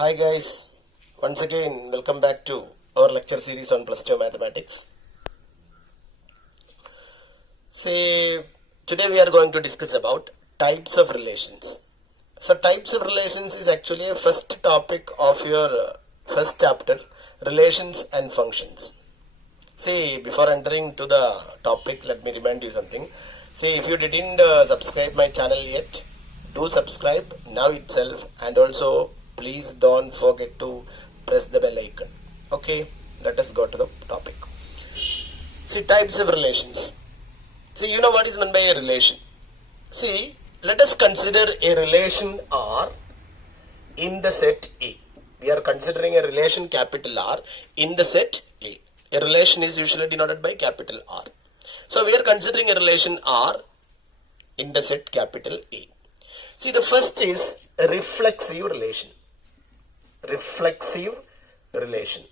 Hi guys, once again welcome back to our lecture series on plus 2 mathematics. See, today we are going to discuss about types of relations. So types of relations is actually a first topic of your first chapter, relations and functions. See, before entering to the topic, let me remind you something. See, if you didn't subscribe my channel yet, do subscribe now itself, and also please don't forget to press the bell icon. Okay, let us go to the topic. See, types of relations. See, you know what is meant by a relation. See, let us consider a relation R in the set A. We are considering a relation capital R in the set A. A relation is usually denoted by capital R. So we are considering a relation R in the set capital A. See, the first is a reflexive relation. Reflexive relation.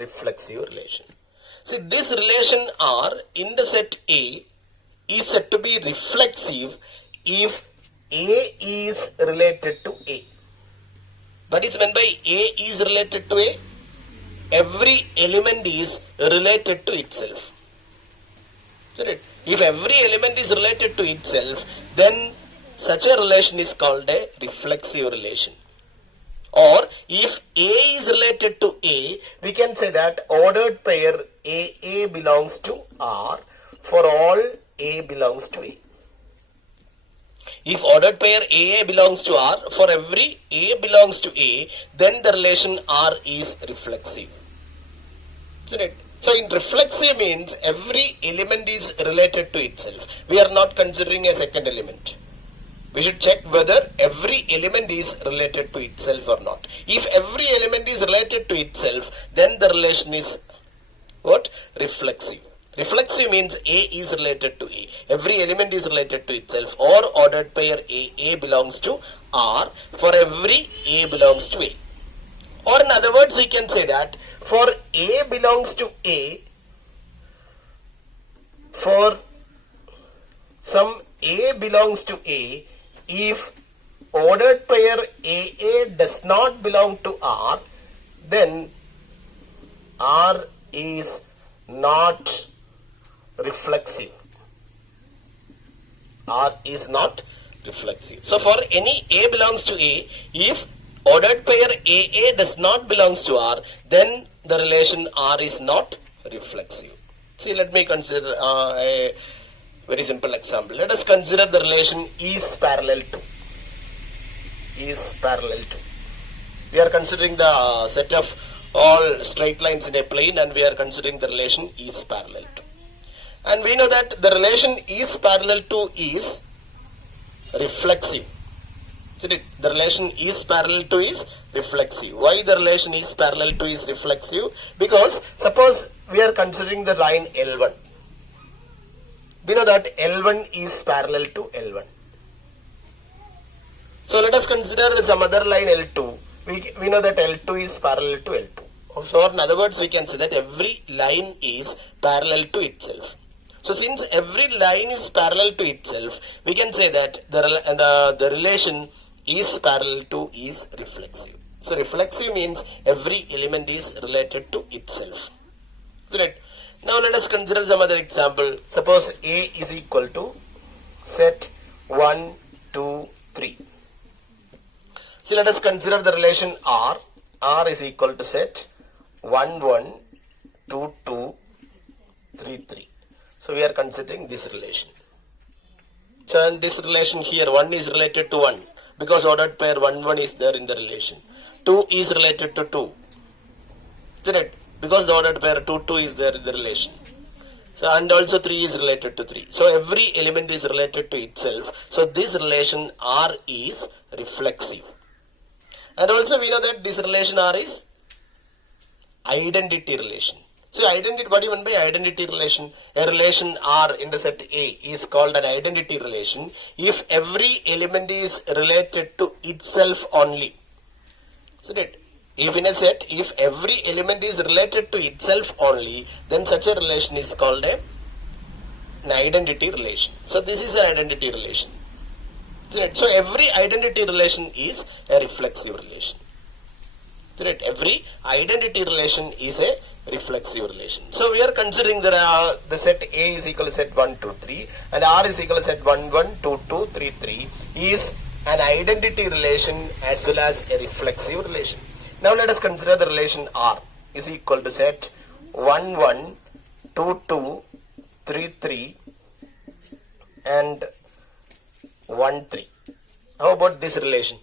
Reflexive relation. See, this relation R in the set A is said to be reflexive if A is related to A. What is meant by A is related to A? Every element is related to itself. If every element is related to itself, then such a relation is called a reflexive relation. Or if A is related to A, we can say that ordered pair AA belongs to R for all A belongs to A. If ordered pair AA belongs to R, for every A belongs to A, then the relation R is reflexive. Isn't it? So in reflexive means every element is related to itself. We are not considering a second element. We should check whether every element is related to itself or not. If every element is related to itself, then the relation is what? Reflexive. Reflexive means A is related to A. Every element is related to itself, or ordered pair A belongs to R for every A belongs to A. Or in other words, we can say that for A belongs to A, for some A belongs to A, if ordered pair AA does not belong to R, then R is not reflexive. R is not reflexive. So for any A belongs to A, if ordered pair AA does not belongs to R, then the relation R is not reflexive. See, let me consider a very simple example. Let us consider the relation is parallel to. Is parallel to. We are considering the set of all straight lines in a plane, and we are considering the relation is parallel to. And we know that the relation is parallel to is reflexive. The relation is parallel to is reflexive. Why the relation is parallel to is reflexive? Because suppose we are considering the line L1. We know that L1 is parallel to L1. So let us consider some other line L2. We know that L2 is parallel to L2. So in other words, we can say that every line is parallel to itself. So since every line is parallel to itself, we can say that the relation is parallel to is reflexive. So reflexive means every element is related to itself. Right. Now let us consider some other example. Suppose A is equal to set 1, 2, 3. So let us consider the relation R. R is equal to set 1, 1, 2, 2, 3, 3. So we are considering this relation. So in this relation here, 1 is related to 1 because ordered pair 1, 1 is there in the relation. 2 is related to 2. Isn't it? Because the ordered pair 2, 2 is there in the relation. So and also 3 is related to 3. So every element is related to itself. So this relation R is reflexive. And also we know that this relation R is identity relation. So identity, what do you mean by identity relation? A relation R in the set A is called an identity relation if every element is related to itself only. Isn't it? If in a set, if every element is related to itself only, then such a relation is called an identity relation. So this is an identity relation. Right. So every identity relation is a reflexive relation. Right. Every identity relation is a reflexive relation. So we are considering that the set A is equal to set 1, 2, 3 and R is equal to set 1, 1, 2, 2, 3, 3 is an identity relation as well as a reflexive relation. Now let us consider the relation R is equal to set 1, 1, 2, 2, 3, 3 and 1, 3. How about this relation?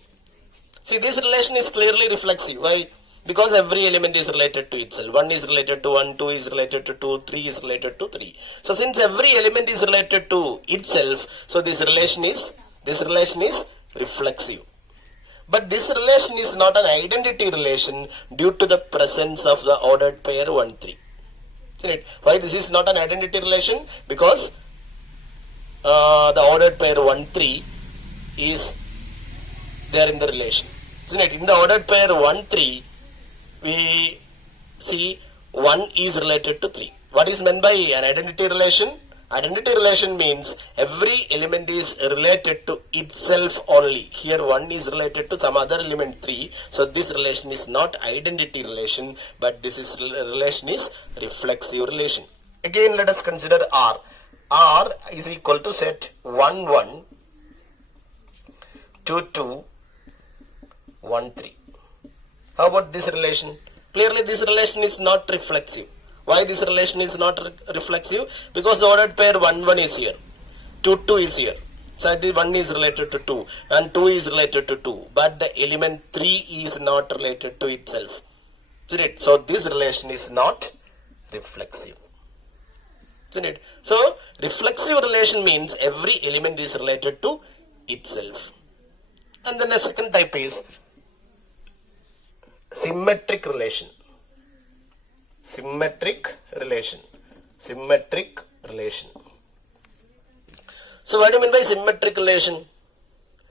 See, this relation is clearly reflexive. Why? Because every element is related to itself. 1 is related to 1, 2 is related to 2, 3 is related to 3. So since every element is related to itself, so this relation is reflexive. But this relation is not an identity relation due to the presence of the ordered pair 1, 3. Right? Why this is not an identity relation? Because the ordered pair 1, 3 is there in the relation. Isn't it? In the ordered pair 1, 3, we see 1 is related to 3. What is meant by an identity relation? Identity relation means every element is related to itself only. Here 1 is related to some other element 3. So this relation is not identity relation, but this is relation is reflexive relation. Again let us consider R. R is equal to set 1, 1, 2, 2, 1, 3. How about this relation? Clearly this relation is not reflexive. Why this relation is not reflexive? Because the ordered pair 1, 1 is here. 2, 2 is here. So 1 is related to 2 and 2 is related to 2. But the element 3 is not related to itself. So this relation is not reflexive. So reflexive relation means every element is related to itself. And then the second type is symmetric relation. Symmetric relation. Symmetric relation. So what do you mean by symmetric relation?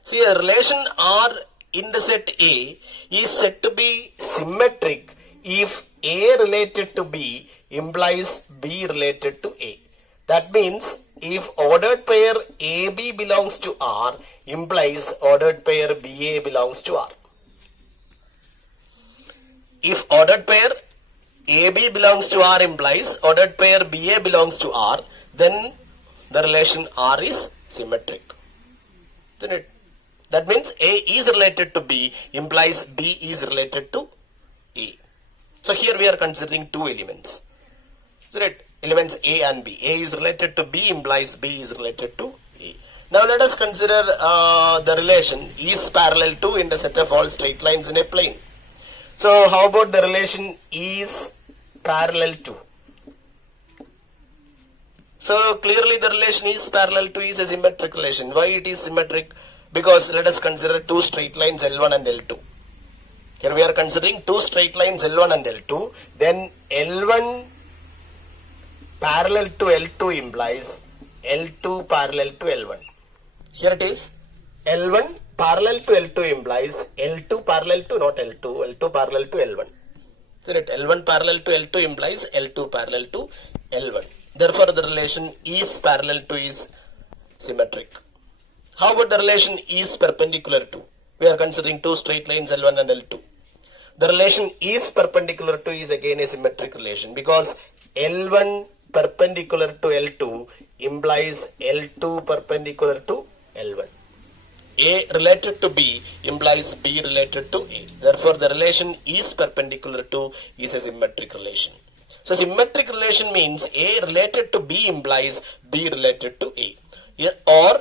See, a relation R in the set A is said to be symmetric if A related to B implies B related to A. That means if ordered pair AB belongs to R implies ordered pair BA belongs to R. If ordered pair AB belongs to R implies ordered pair BA belongs to R, then the relation R is symmetric. Isn't it? That means A is related to B implies B is related to A. So here we are considering two elements. Isn't it? Elements A and B. A is related to B implies B is related to A. Now let us consider the relation is parallel to in the set of all straight lines in a plane. So how about the relation is parallel to? So clearly the relation is parallel to is a symmetric relation. Why it is symmetric? Because let us consider two straight lines L1 and L2. Here we are considering two straight lines L1 and L2. Then L1 parallel to L2 implies L2 parallel to L1. Here it is. L1 parallel to L2 implies L2 parallel to not L2, L2 parallel to L1. So that L1 parallel to L2 implies L2 parallel to L1. Therefore, the relation is parallel to is symmetric. How about the relation is perpendicular to? We are considering two straight lines L1 and L2. The relation is perpendicular to is again a symmetric relation because L1 perpendicular to L2 implies L2 perpendicular to L1. A related to B implies B related to A. Therefore, the relation is perpendicular to is a symmetric relation. So, symmetric relation means A related to B implies B related to A. Or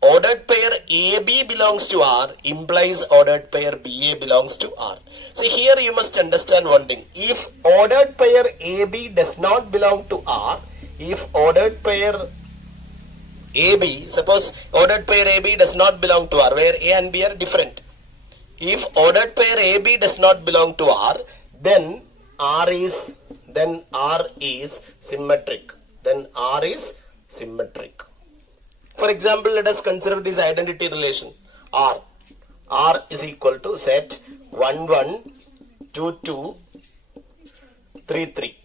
ordered pair AB belongs to R implies ordered pair BA belongs to R. See, here you must understand one thing. If ordered pair AB does not belong to R, if ordered pair AB, suppose ordered pair AB does not belong to R, where A and B are different. If ordered pair AB does not belong to R, then R is symmetric. Then R is symmetric. For example, let us consider this identity relation R. R is equal to set 1, 1, 2, 2, 3, 3.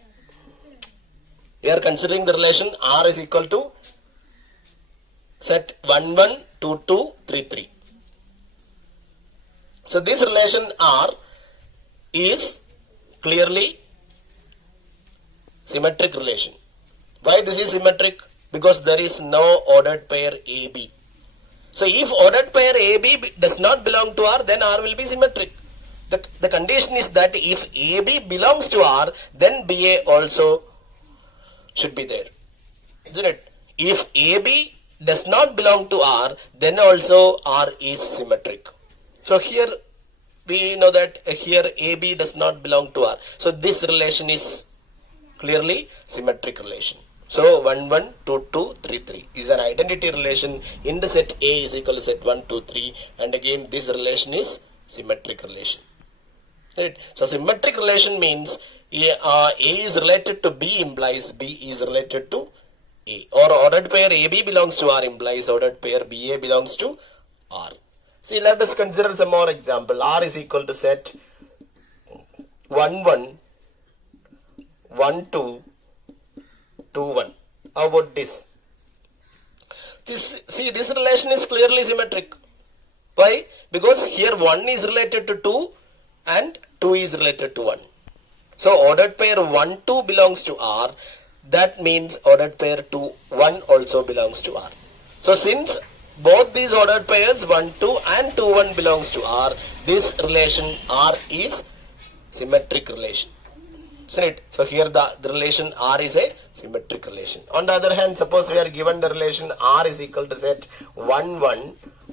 We are considering the relation R is equal to set 1, 1, 2, 2, 3, 3. So this relation R is clearly symmetric relation. Why this is symmetric? Because there is no ordered pair AB. So if ordered pair AB does not belong to R, then R will be symmetric. The condition is that if AB belongs to R, then BA also should be there. Isn't it? If AB does not belong to R, then also R is symmetric. So here we know that here AB does not belong to R. So this relation is clearly symmetric relation. So 1, 1, 2, 2, 3, 3 is an identity relation in the set A is equal to set 1, 2, 3, and again this relation is symmetric relation. Right? So symmetric relation means A is related to B implies B is related to A, or ordered pair AB belongs to R implies ordered pair BA belongs to R. See, let us consider some more example. R is equal to set 1, 1, 1, 2, 2, 1. How about this? This relation is clearly symmetric. Why? Because here 1 is related to 2 and 2 is related to 1. So ordered pair 1, 2 belongs to R. That means ordered pair 2, 1 also belongs to R. So since both these ordered pairs 1, 2 and 2, 1 belongs to R, this relation R is symmetric relation. Right? So here the relation R is a symmetric relation. On the other hand, suppose we are given the relation R is equal to set 1, 1,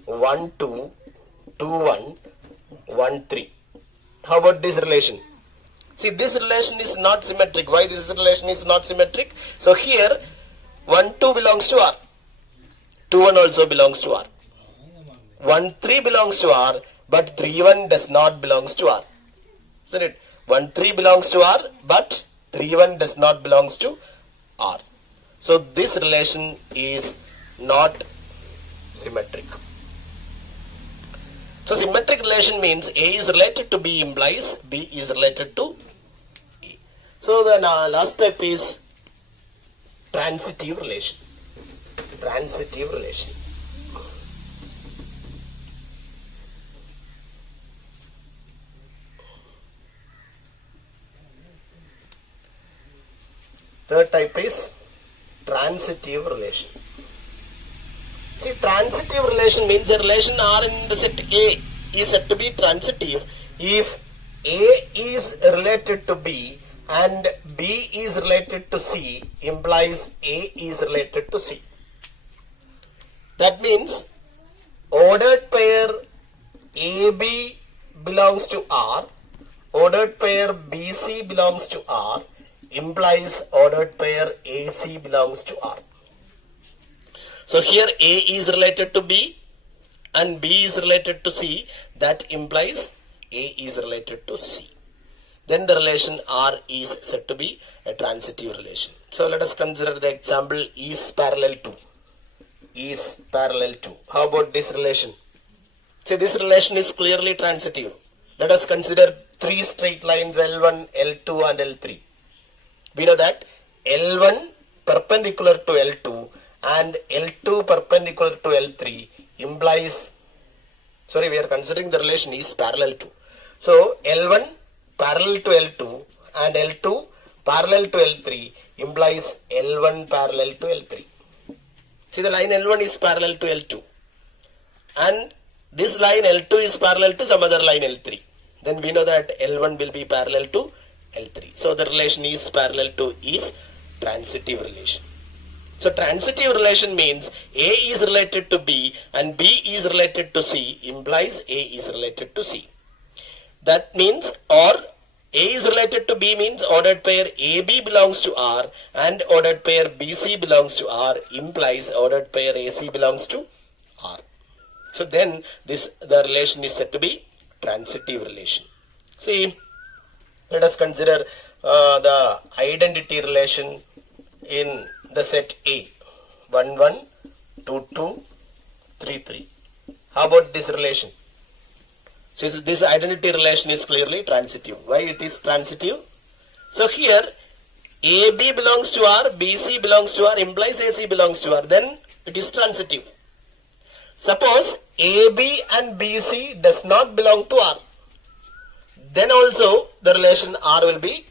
1, 2, 2, 1, 1, 3. How about this relation? See, this relation is not symmetric. Why this relation is not symmetric? So here 1, 2 belongs to R. 2, 1 also belongs to R. 1, 3 belongs to R, but 3, 1 does not belongs to R. Isn't it? 1, 3 belongs to R, but 3, 1 does not belongs to R. So this relation is not symmetric. So symmetric relation means A is related to B implies B is related to A. So the last step is transitive relation. Transitive relation. Third type is transitive relation. See, transitive relation means a relation R in the set A is said to be transitive if A is related to B and B is related to C implies A is related to C. That means ordered pair AB belongs to R, ordered pair BC belongs to R implies ordered pair AC belongs to R. So here A is related to B and B is related to C. That implies A is related to C. Then the relation R is said to be a transitive relation. So let us consider the example is parallel to. Is parallel to. How about this relation? See, this relation is clearly transitive. Let us consider three straight lines L1, L2 and L3. We know that L1 perpendicular to L2 and L2 perpendicular to L3 implies, we are considering the relation is parallel to. So L1 parallel to L2 and L2 parallel to L3 implies L1 parallel to L3. See, the line L1 is parallel to L2 and this line L2 is parallel to some other line L3. Then we know that L1 will be parallel to L3. So the relation is parallel to is transitive relation. So transitive relation means A is related to B and B is related to C implies A is related to C. That means or A is related to B means ordered pair AB belongs to R and ordered pair BC belongs to R implies ordered pair AC belongs to R. So then the relation is said to be transitive relation. See, let us consider the identity relation in the set A 1, 1, 2, 2, 3, 3. How about this relation? So this identity relation is clearly transitive. Why it is transitive? So here AB belongs to R, BC belongs to R implies AC belongs to R. Then it is transitive. Suppose AB and BC does not belong to R. Then also the relation R will be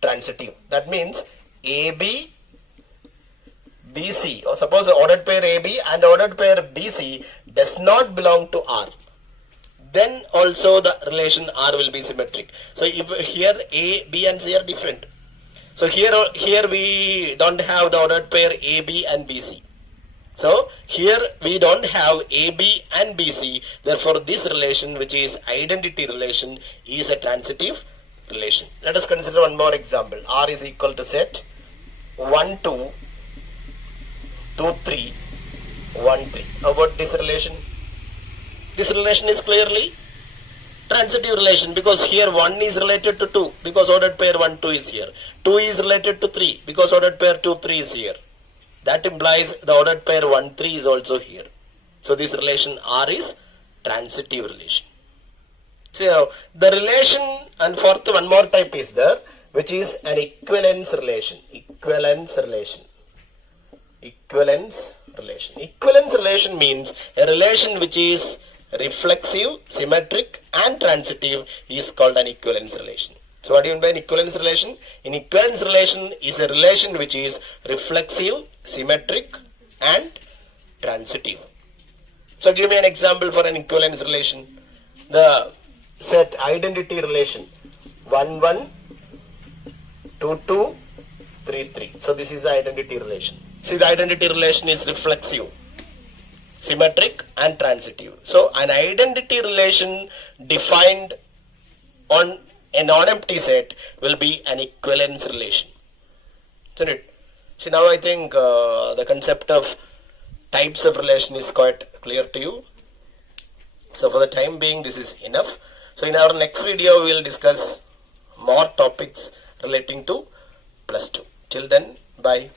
transitive. That means AB, BC, or suppose the ordered pair AB and ordered pair BC does not belong to R. Then also the relation R will be symmetric. So if here A, B and C are different. So here we don't have the ordered pair AB and BC. So here we don't have AB and BC. Therefore this relation, which is identity relation, is a transitive relation. Let us consider one more example. R is equal to set 1, 2, 2, 3, 1, 3. How about this relation? This relation is clearly transitive relation, because here 1 is related to 2 because ordered pair 1, 2 is here. 2 is related to 3 because ordered pair 2, 3 is here. That implies the ordered pair 1, 3 is also here. So this relation R is transitive relation. So the relation, and fourth one more type is there, which is an equivalence relation. Equivalence relation. Equivalence relation. Equivalence relation means a relation which is reflexive, symmetric and transitive is called an equivalence relation. So what do you mean by an equivalence relation? An equivalence relation is a relation which is reflexive, symmetric and transitive. So give me an example for an equivalence relation. The set identity relation 1, 1, 2, 2, 3, 3. So this is the identity relation. See, the identity relation is reflexive, symmetric and transitive. So an identity relation defined on a non-empty set will be an equivalence relation. Isn't it? So now I think the concept of types of relation is quite clear to you. So for the time being, this is enough. So in our next video, we will discuss more topics relating to +2. Till then, bye.